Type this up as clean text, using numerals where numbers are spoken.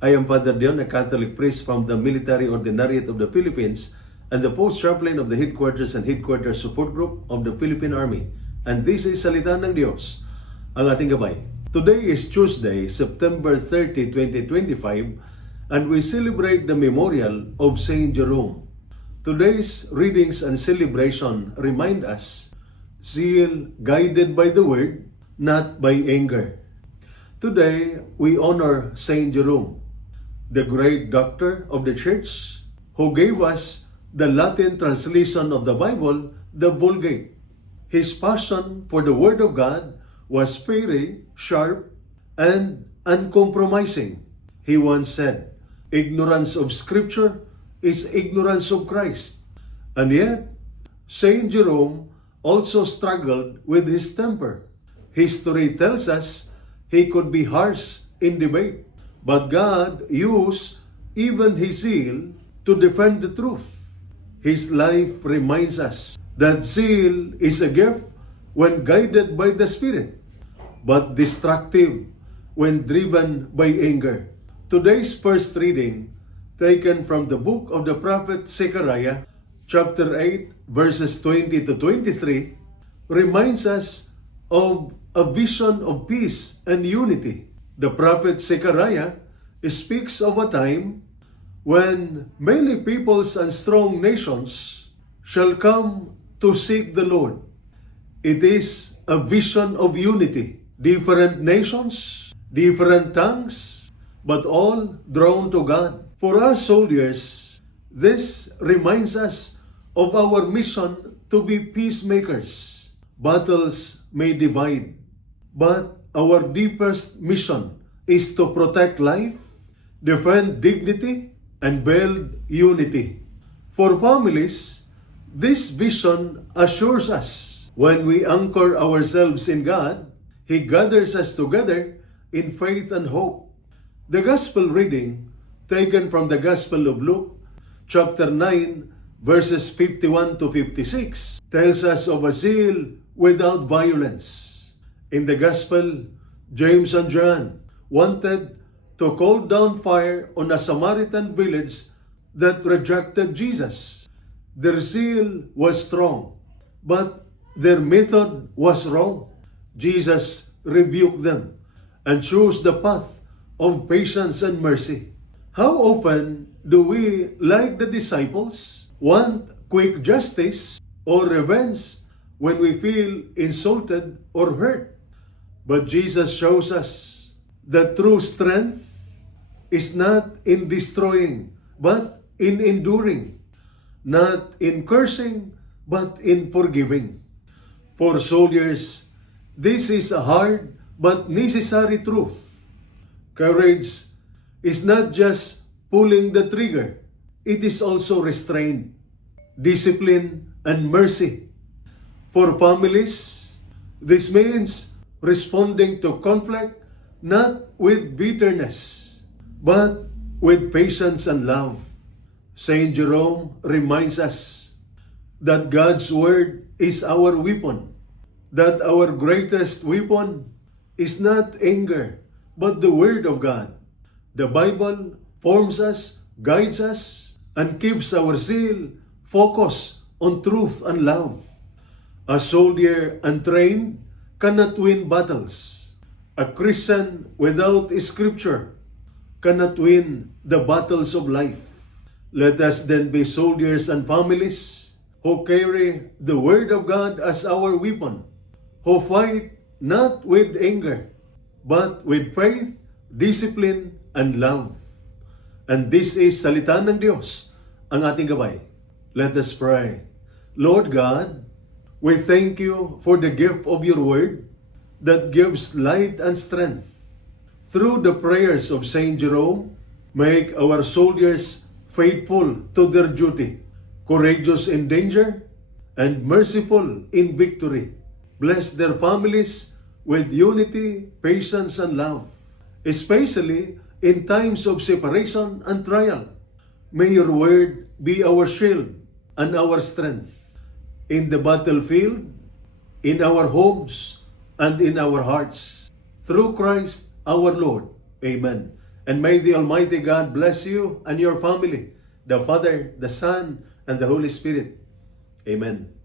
I am Father Dion, a Catholic priest from the Military Ordinariate of the Philippines and the Post Chaplain of the Headquarters and Headquarters Support Group of the Philippine Army. And this is Salita ng Diyos, ang ating gabay. Today is Tuesday, September 30, 2025, and we celebrate the memorial of Saint Jerome. Today's readings and celebration remind us, zeal guided by the Word, not by anger. Today, we honor Saint Jerome, the great doctor of the Church, who gave us the Latin translation of the Bible, the Vulgate. His passion for the Word of God was fiery, sharp, and uncompromising. He once said, "Ignorance of Scripture is ignorance of Christ." And yet, Saint Jerome also struggled with his temper. History tells us he could be harsh in debate, but God used even his zeal to defend the truth. His life reminds us that zeal is a gift when guided by the Spirit, but destructive when driven by anger. Today's first reading, taken from the book of the prophet Zechariah, chapter 8, verses 20 to 23, reminds us of a vision of peace and unity. The prophet Zechariah speaks of a time when many peoples and strong nations shall come to seek the Lord. It is a vision of unity. Different nations, different tongues, but all drawn to God. For us soldiers, this reminds us of our mission to be peacemakers. Battles may divide, but our deepest mission is to protect life, defend dignity, and build unity. For families, this vision assures us when we anchor ourselves in God, He gathers us together in faith and hope. The Gospel reading, taken from the Gospel of Luke, chapter 9, verses 51 to 56, tells us of a zeal without violence. In the Gospel, James and John wanted to call down fire on a Samaritan village that rejected Jesus. Their zeal was strong, but their method was wrong. Jesus rebuked them and chose the path of patience and mercy. How often do we, like the disciples, want quick justice or revenge when we feel insulted or hurt? But Jesus shows us that true strength is not in destroying, but in enduring, not in cursing, but in forgiving. For soldiers, this is a hard but necessary truth. Courage is not just pulling the trigger, it is also restraint, discipline, and mercy. For families, this means responding to conflict not with bitterness, but with patience and love. Saint Jerome reminds us that God's Word is our weapon, that our greatest weapon is not anger, but the Word of God. The Bible forms us, guides us, and keeps our zeal focused on truth and love. A soldier untrained cannot win battles. A Christian without Scripture cannot win the battles of life. Let us then be soldiers and families who carry the Word of God as our weapon, who fight not with anger, but with faith, discipline, and love. And this is Salita ng Diyos, ang ating gabay. Let us pray. Lord God, we thank you for the gift of your Word that gives light and strength. Through the prayers of Saint Jerome, make our soldiers faithful to their duty, courageous in danger, and merciful in victory. Bless their families with unity, patience, and love, especially in times of separation and trial. May your Word be our shield and our strength in the battlefield, in our homes, and in our hearts. Through Christ our Lord. Amen. And may the Almighty God bless you and your family, the Father, the Son, and the Holy Spirit. Amen.